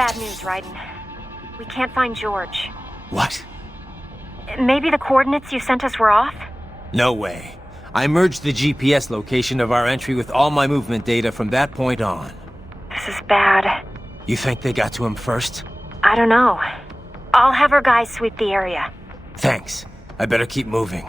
Bad news, Raiden. We can't find George. What? Maybe the coordinates you sent us were off? No way. I merged the GPS location of our entry with all my movement data from that point on. This is bad. You think they got to him first? I don't know. I'll have our guys sweep the area. Thanks. I better keep moving.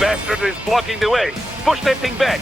Bastard is blocking the way. Push that thing back.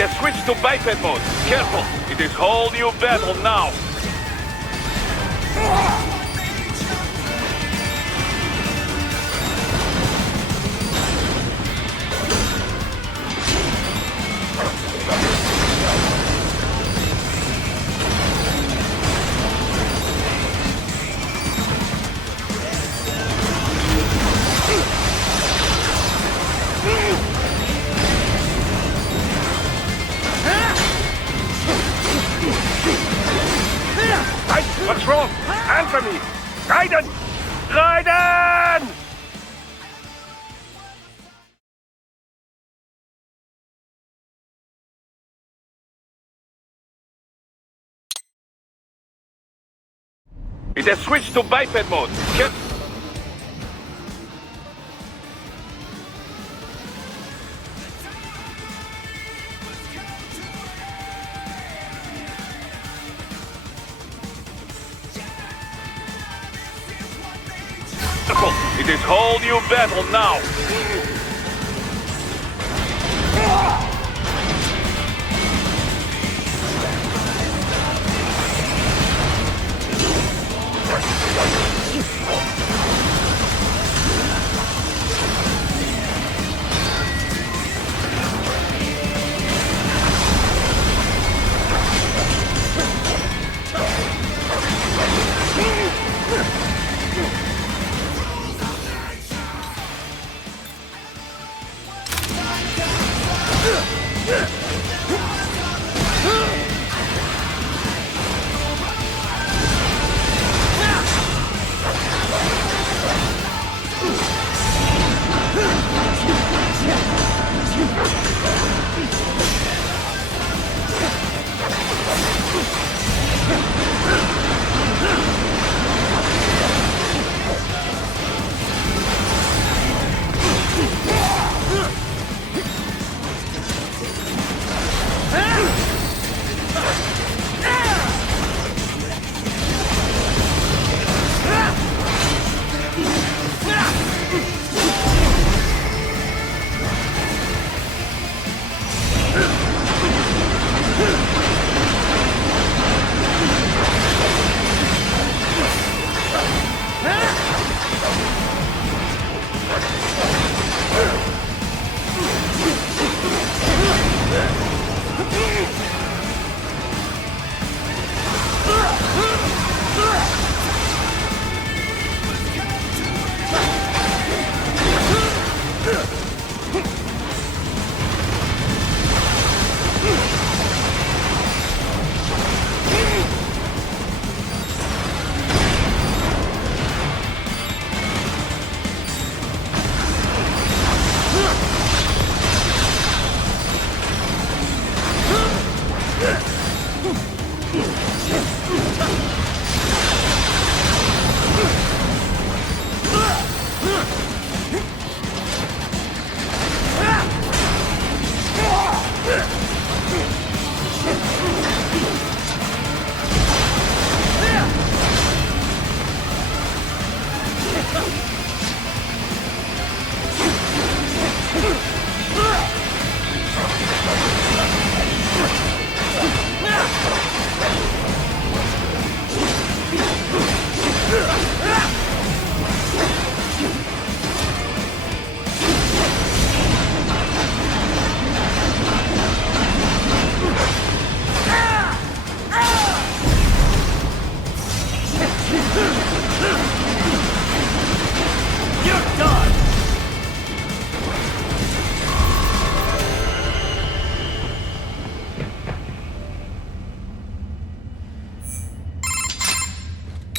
It has switched to biped mode. Careful, it is whole new battle now. What's wrong? Answer me! Raiden! Raiden! It has switched to biped mode. It is whole new battle now.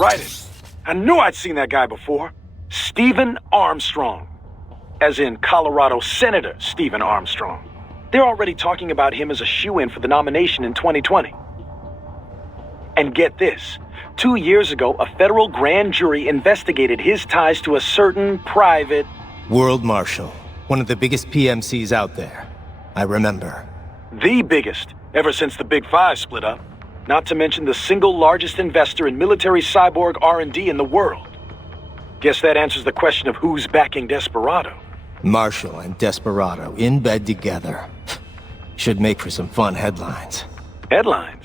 Right. I knew I'd seen that guy before. Stephen Armstrong. As in Colorado Senator Stephen Armstrong. They're already talking about him as a shoo-in for the nomination in 2020. And get this. 2 years ago, a federal grand jury investigated his ties to a certain private... World Marshal. One of the biggest PMCs out there. I remember. The biggest, ever since the Big Five split up. Not to mention the single largest investor in military cyborg R&D in the world. Guess that answers the question of who's backing Desperado. Marshall and Desperado in bed together. Should make for some fun headlines. Headlines?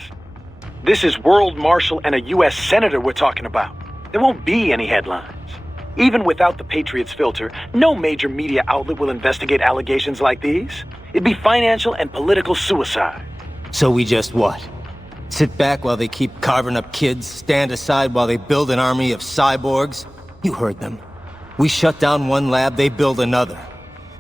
This is World Marshal and a U.S. Senator we're talking about. There won't be any headlines. Even without the Patriots filter, no major media outlet will investigate allegations like these. It'd be financial and political suicide. So we just what? Sit back while they keep carving up kids, stand aside while they build an army of cyborgs? You heard them. We shut down one lab, they build another.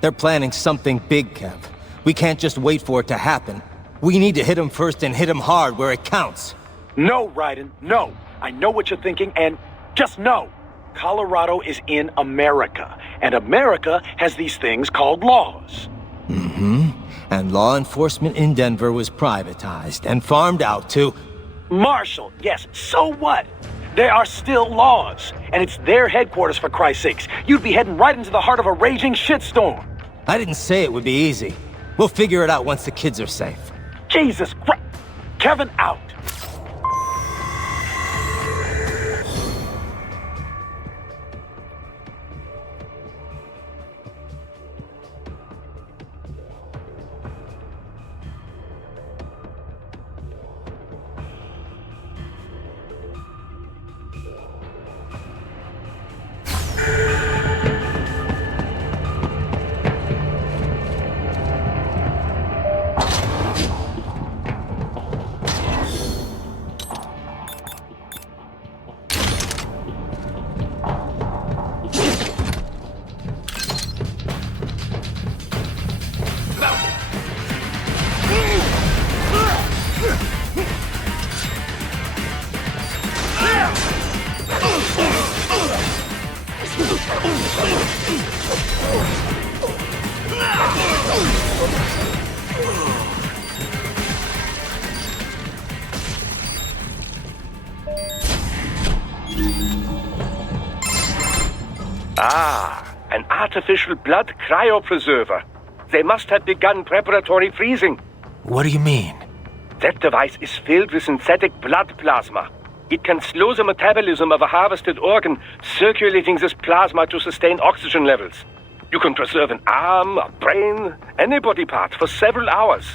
They're planning something big, Kev. We can't just wait for it to happen. We need to hit them first and hit them hard where it counts. No, Raiden, no. I know what you're thinking, and just no. Colorado is in America, and America has these things called laws. Mm-hmm. And law enforcement in Denver was privatized and farmed out to... Marshall, yes, so what? There are still laws, and it's their headquarters for Christ's sakes. You'd be heading right into the heart of a raging shitstorm. I didn't say it would be easy. We'll figure it out once the kids are safe. Jesus Christ. Kevin out. Ah, an artificial blood cryopreserver. They must have begun preparatory freezing. What do you mean? That device is filled with synthetic blood plasma. It can slow the metabolism of a harvested organ, circulating this plasma to sustain oxygen levels. You can preserve an arm, a brain, any body part for several hours.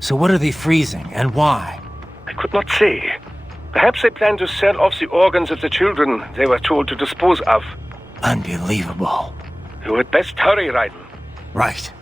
So what are they freezing, and why? I could not say. Perhaps they plan to sell off the organs of the children they were told to dispose of. Unbelievable. You had best hurry, Raiden. Right.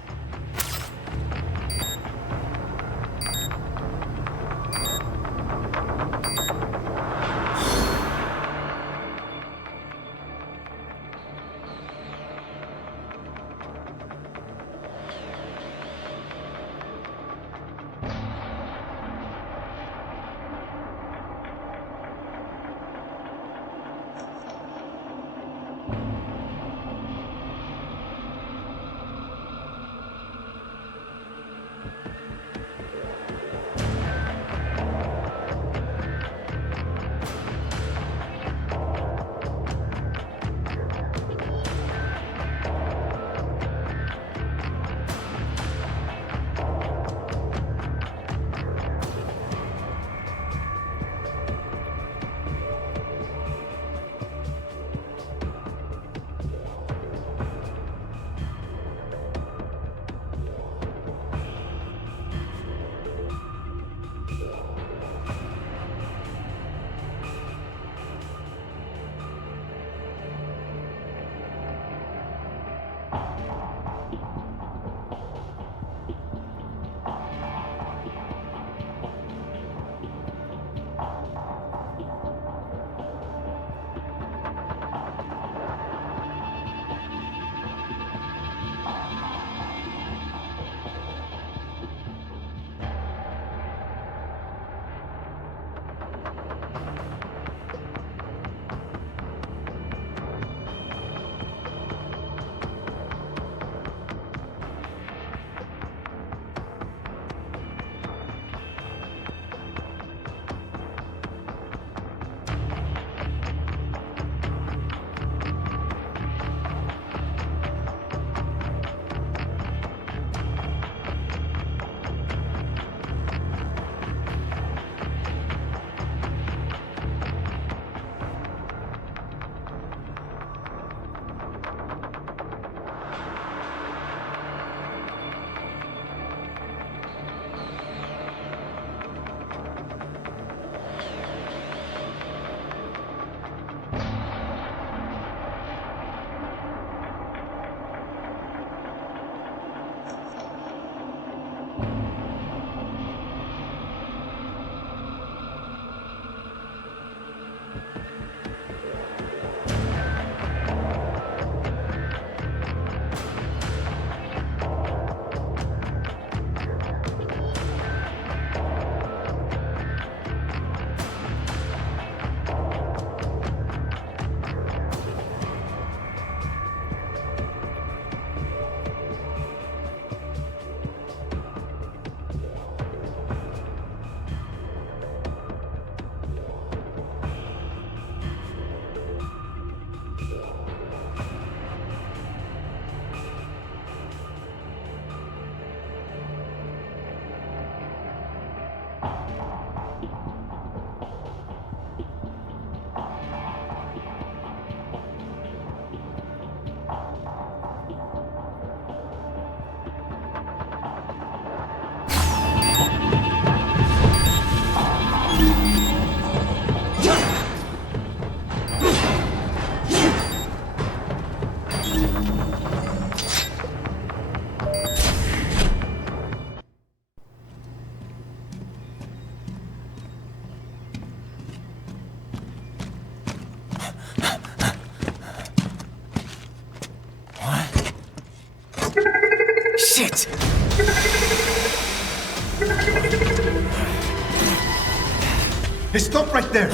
Hey, stop right there!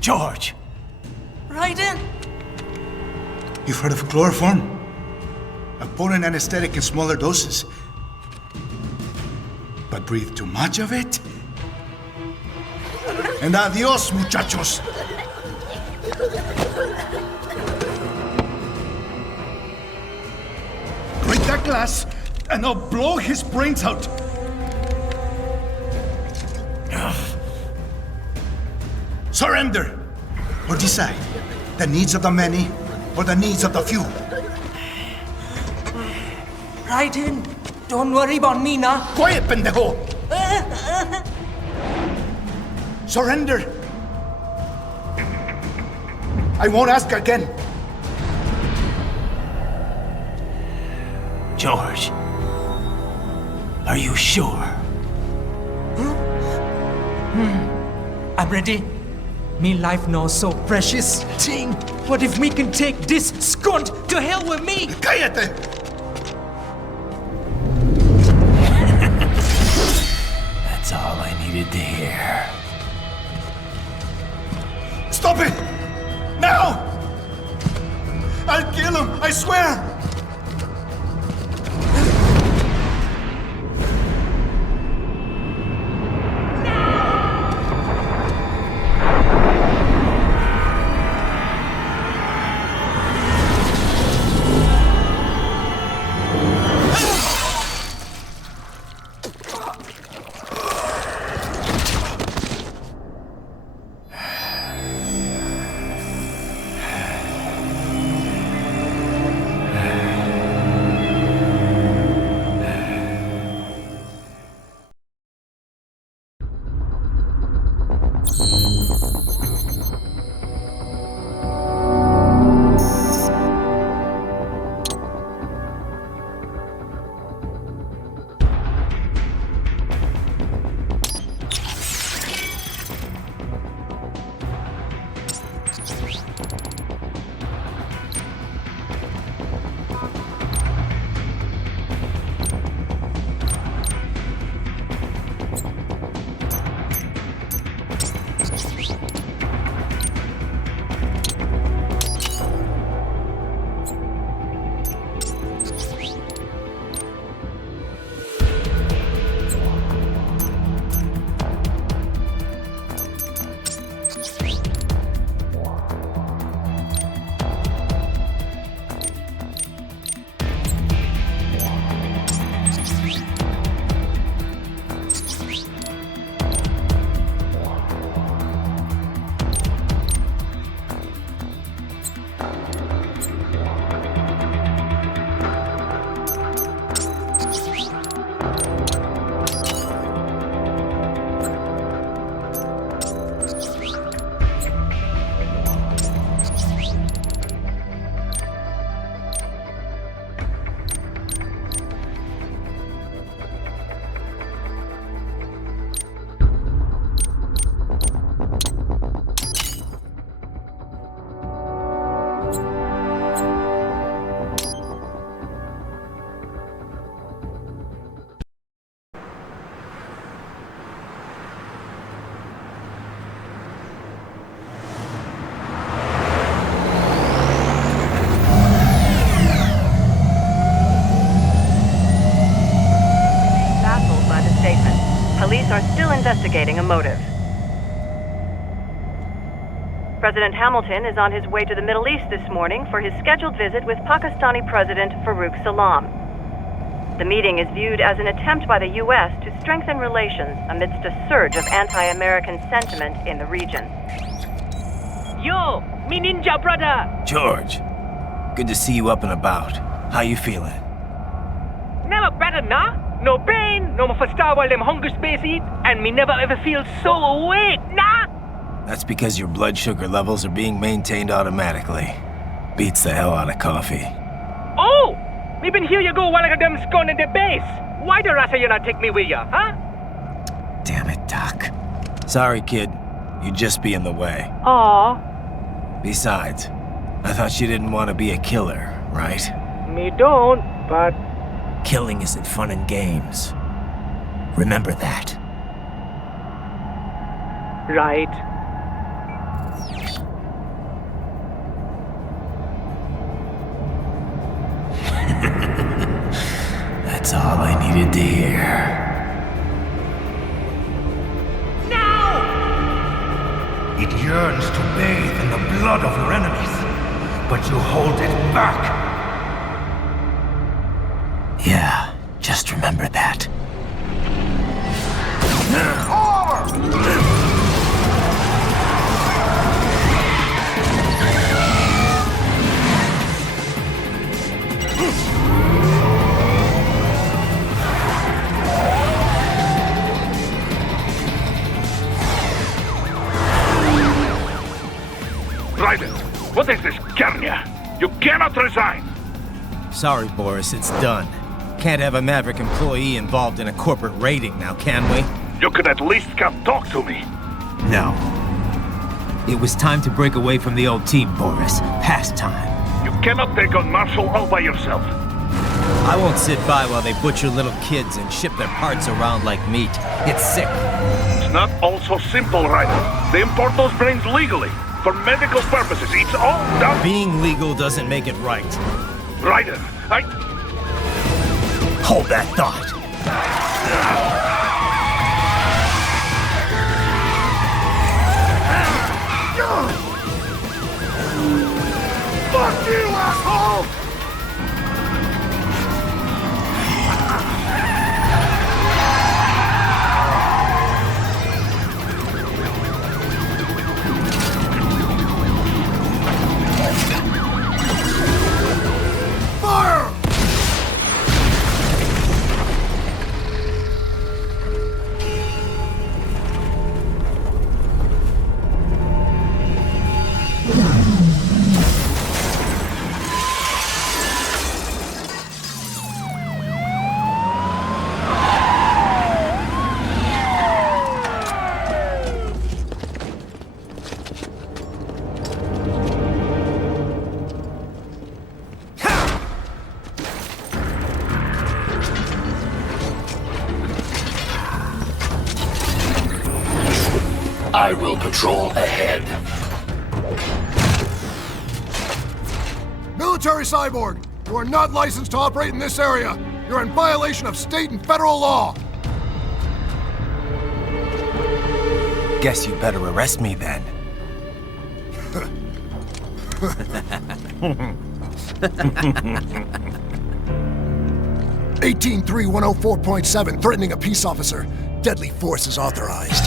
George! Raiden! You've heard of chloroform? A potent anesthetic in smaller doses. But breathe too much of it? And adios, muchachos! Break that glass, and I'll blow his brains out! Surrender! Or decide. The needs of the many, or the needs of the few. Raiden, don't worry about me, na. Quiet, pendejo! Surrender! I won't ask again. George. Are you sure? I'm ready. Me life now so precious. Thing. What if we can take this skunt to hell with me? Cállate! That's all I needed to hear. Stop it! Now! I'll kill him, I swear! Police are still investigating a motive. President Hamilton is on his way to the Middle East this morning for his scheduled visit with Pakistani President Farouk Salam. The meeting is viewed as an attempt by the U.S. to strengthen relations amidst a surge of anti-American sentiment in the region. Yo, me ninja brother! George, good to see you up and about. How you feeling? Never better, nah? No pain, no more for star while them hunger space eat, and me never ever feel so awake, nah? That's because your blood sugar levels are being maintained automatically. Beats the hell out of coffee. Oh! Me been here you go while I got them scone in the base. Why the rasa you not take me with ya, huh? Damn it, Doc. Sorry, kid. You'd just be in the way. Aw. Besides, I thought you didn't want to be a killer, right? Me don't, but Killing isn't fun and games. Remember that. right. That's all I needed to hear. It yearns to bathe in the blood of your enemies, but you hold it back. Yeah, just remember that. Raiden, what is this Kenya? You cannot resign! Sorry, Boris, it's done. Can't have a Maverick employee involved in a corporate raiding now, can we? You could at least come talk to me. No. It was time to break away from the old team, Boris. Past time. You cannot take on Marshall all by yourself. I won't sit by while they butcher little kids and ship their parts around like meat. It's sick. It's not all so simple, Raiden. They import those brains legally. For medical purposes, it's all done. Being legal doesn't make it right. Raiden, Hold that thought. Fuck you, asshole! I will patrol ahead. Military cyborg, you are not licensed to operate in this area. You're in violation of state and federal law. Guess you better arrest me then. 183-104.7, threatening a peace officer. Deadly force is authorized.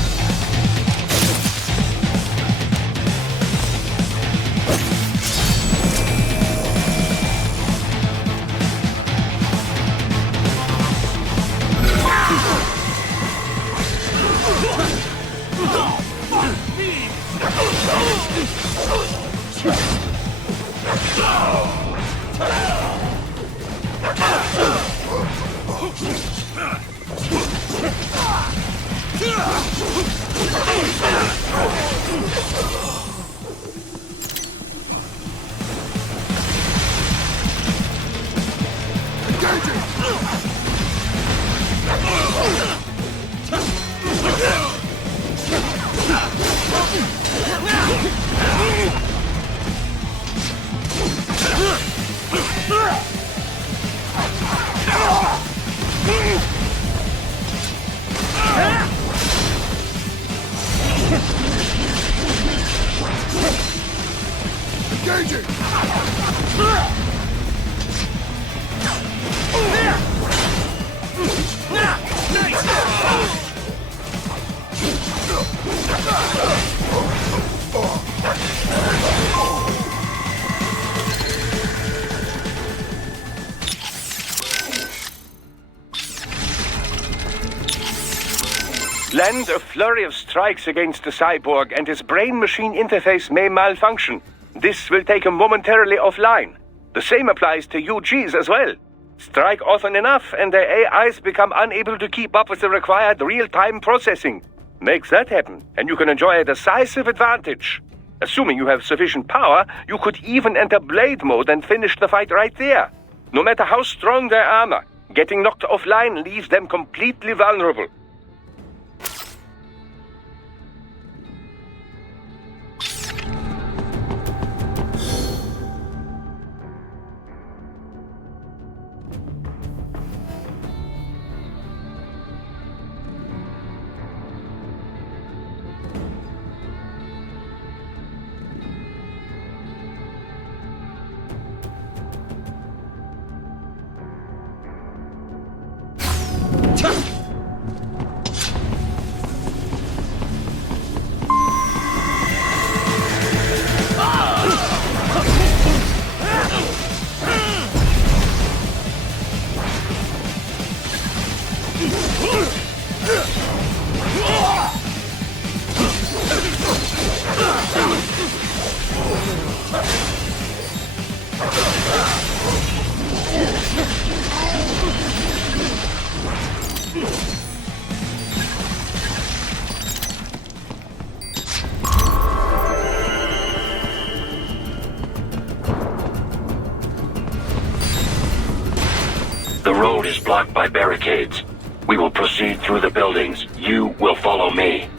Land a flurry of strikes against the cyborg, and his brain-machine interface may malfunction. This will take him momentarily offline. The same applies to UGs as well. Strike often enough, and their AIs become unable to keep up with the required real-time processing. Make that happen, and you can enjoy a decisive advantage. Assuming you have sufficient power, you could even enter blade mode and finish the fight right there. No matter how strong their armor, getting knocked offline leaves them completely vulnerable. The road is blocked by barricades. We will proceed through the buildings. You will follow me.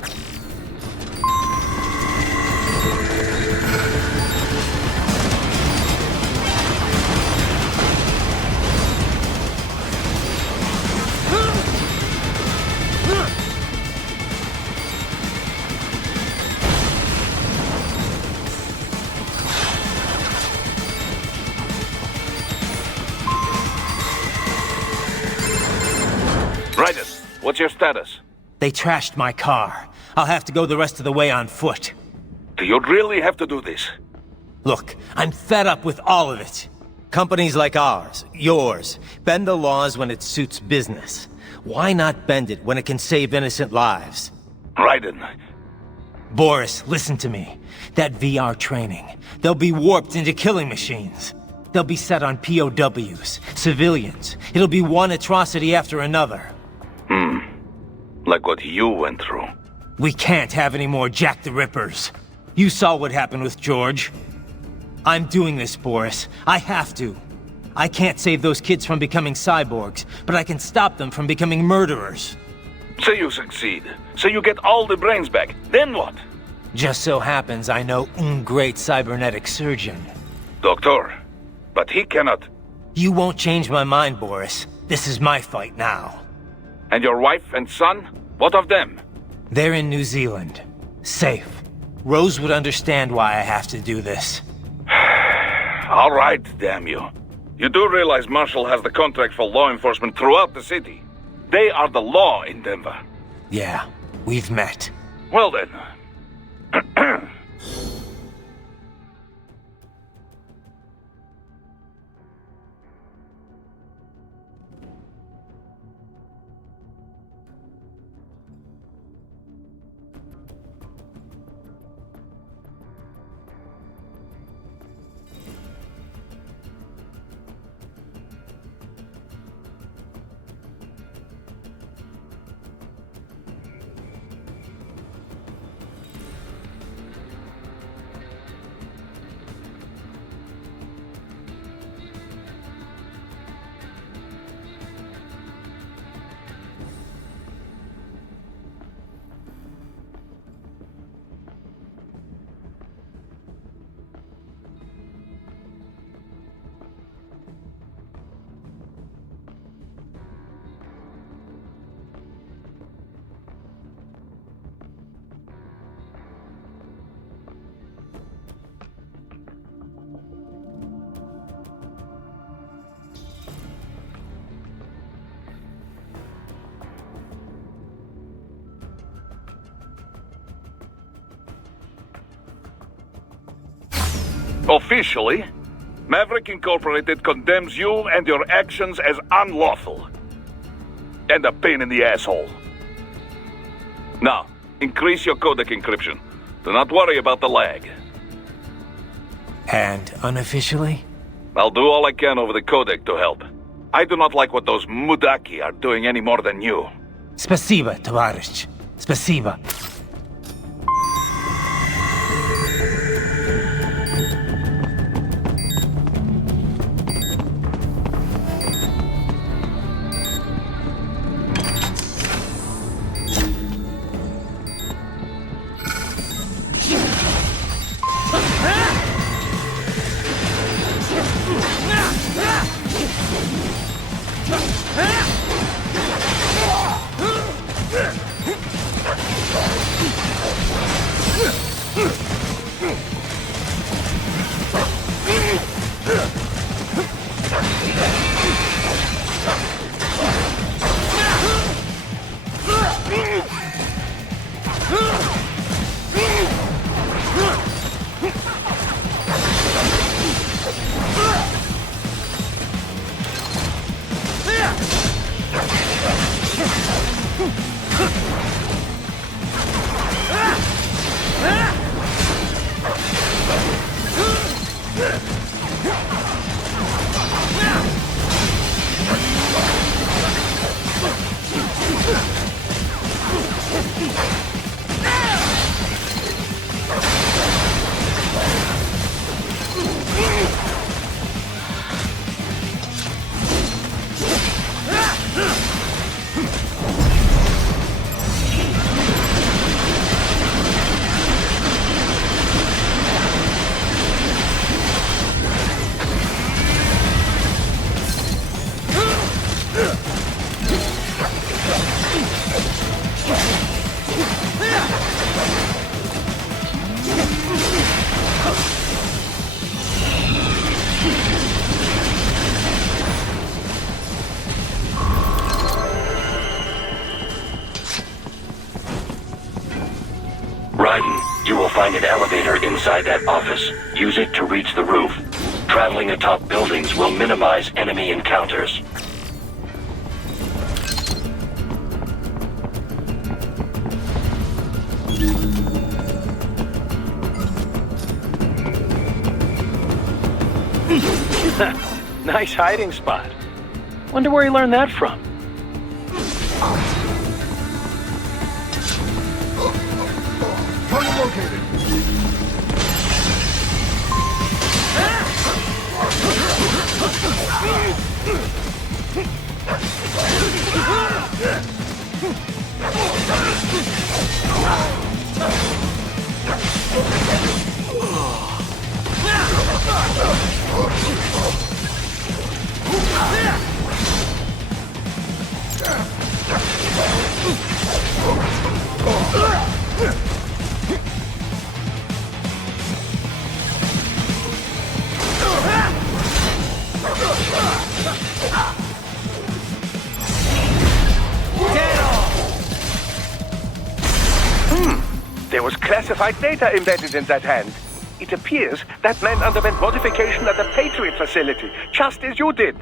Raiden, what's your status? They trashed my car. I'll have to go the rest of the way on foot. Do you really have to do this? Look, I'm fed up with all of it. Companies like ours, yours, bend the laws when it suits business. Why not bend it when it can save innocent lives? Raiden. Boris, listen to me. That VR training, they'll be warped into killing machines. They'll be set on POWs, civilians. It'll be one atrocity after another. Like what you went through. We can't have any more Jack the Rippers. You saw what happened with George. I'm doing this, Boris. I have to. I can't save those kids from becoming cyborgs, but I can stop them from becoming murderers. Say you succeed. Say you get all the brains back. Then what? Just so happens I know un great cybernetic surgeon. Doctor. But he cannot. You won't change my mind, Boris. This is my fight now. And your wife and son? What of them? They're in New Zealand. Safe. Rose would understand why I have to do this. All right, damn you. You do realize Marshall has the contract for law enforcement throughout the city. They are the law in Denver. Yeah, we've met. Well then. Officially, Maverick Incorporated condemns you and your actions as unlawful. And a pain in the asshole. Now, increase your codec encryption. Do not worry about the lag. And unofficially? I'll do all I can over the codec to help. I do not like what those Mudaki are doing any more than you. Спасибо, товарищ. Спасибо. You will find an elevator inside that office. Use it to reach the roof. Traveling atop buildings will minimize enemy encounters. Nice hiding spot. Wonder where he learned that from. Target located. There was classified data embedded in that hand. It appears that man underwent modification at the Patriot facility, just as you did.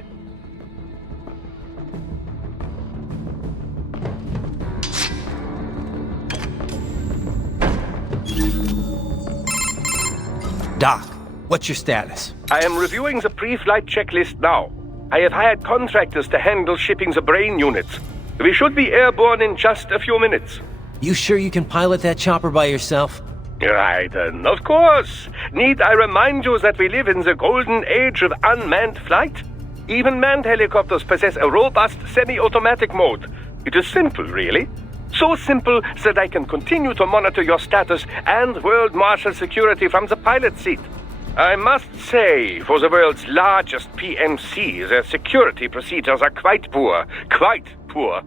Doc, what's your status? I am reviewing the pre-flight checklist now. I have hired contractors to handle shipping the brain units. We should be airborne in just a few minutes. You sure you can pilot that chopper by yourself? Right, of course. Need I remind you that we live in the golden age of unmanned flight? Even manned helicopters possess a robust semi-automatic mode. It is simple, really. So simple that I can continue to monitor your status and world marshal security from the pilot seat. I must say, for the world's largest PMC, their security procedures are quite poor. Quite poor.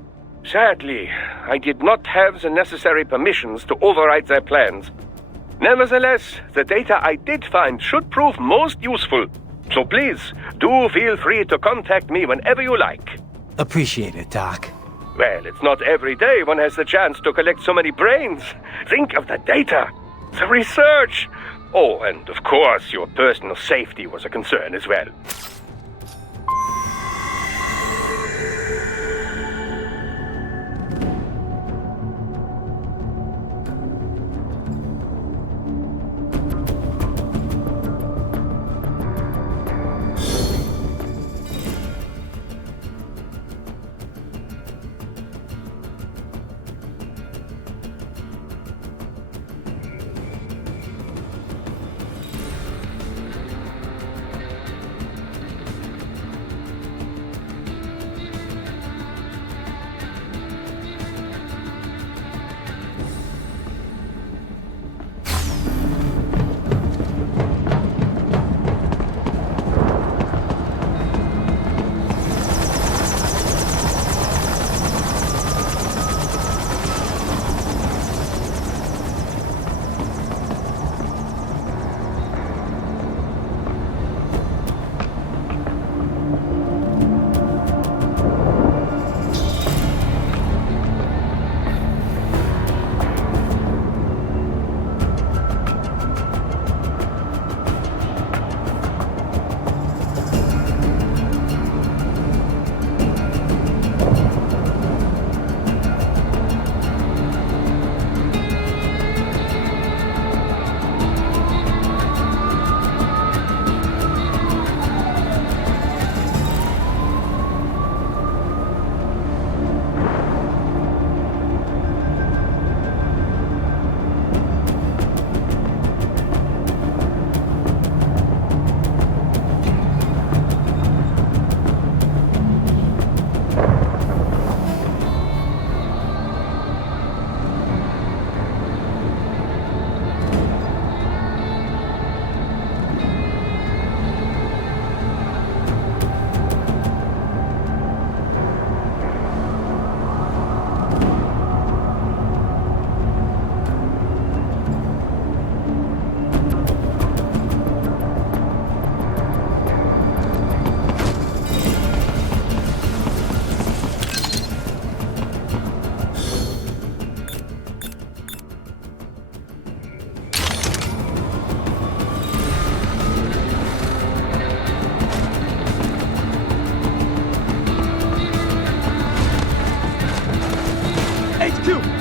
Sadly, I did not have the necessary permissions to override their plans. Nevertheless, the data I did find should prove most useful. So please, do feel free to contact me whenever you like. Appreciate it, Doc. Well, it's not every day one has the chance to collect so many brains. Think of the data, the research. Oh, and of course, your personal safety was a concern as well.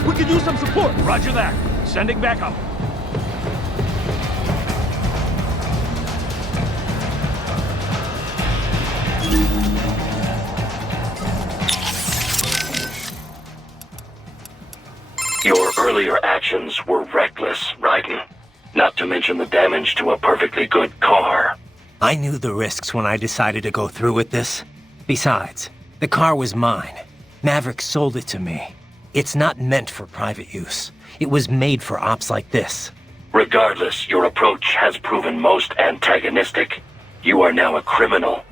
We could use some support! Roger that. Sending backup. Your earlier actions were reckless, Raiden. Not to mention the damage to a perfectly good car. I knew the risks when I decided to go through with this. Besides, the car was mine. Maverick sold it to me. It's not meant for private use. It was made for ops like this. Regardless, your approach has proven most antagonistic. You are now a criminal,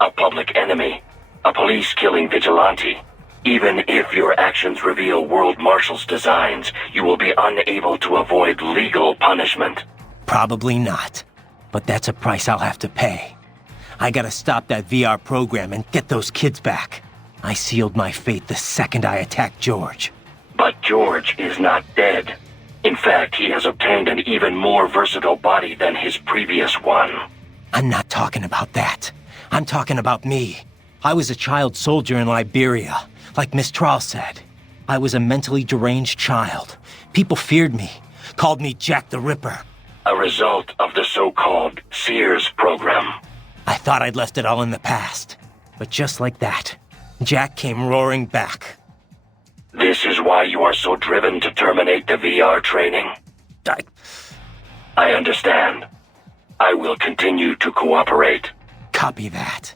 a public enemy, a police-killing vigilante. Even if your actions reveal World Marshal's designs, you will be unable to avoid legal punishment. Probably not. But that's a price I'll have to pay. I gotta stop that VR program and get those kids back. I sealed my fate the second I attacked George. But George is not dead. In fact, he has obtained an even more versatile body than his previous one. I'm not talking about that. I'm talking about me. I was a child soldier in Liberia, like Miss Trawl said. I was a mentally deranged child. People feared me, called me Jack the Ripper. A result of the so-called Sears program. I thought I'd left it all in the past. But just like that, Jack came roaring back. This is why you are so driven to terminate the VR training. I understand. I will continue to cooperate. Copy that.